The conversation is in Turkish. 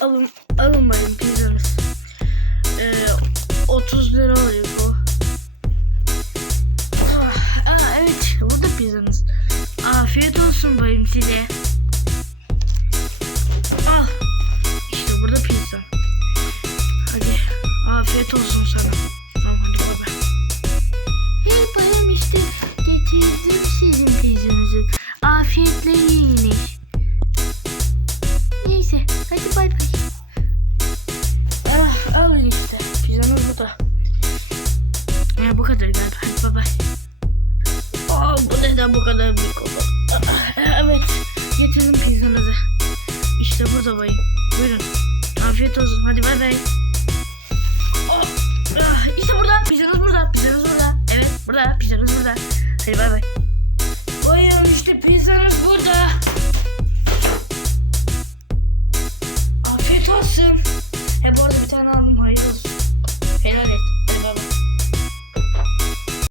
alın, alınmayın pizzanız. Ee, 30 lira oluyor bu. Ah, aa, evet işte burada pizzanız. Afiyet olsun bayım size. Al. İşte burada pizza. Hadi afiyet olsun sana. Tamam hadi baba. Hey bayım işte getirdim sizin pizzanızı. Afiyetle yiyiniz. Neyse hadi bay bay. Bu kadar galiba. Bay bay. Aa, bu neden bu kadar büyük oldu? Evet. Getirdim pizzanızı. İşte burada bayım. Buyurun. Afiyet olsun. Hadi bay bay. Ah, İşte burada. Pizzanız burada. Pizzanız burada. Evet burada. Pizzanız burada. Hadi bay bay.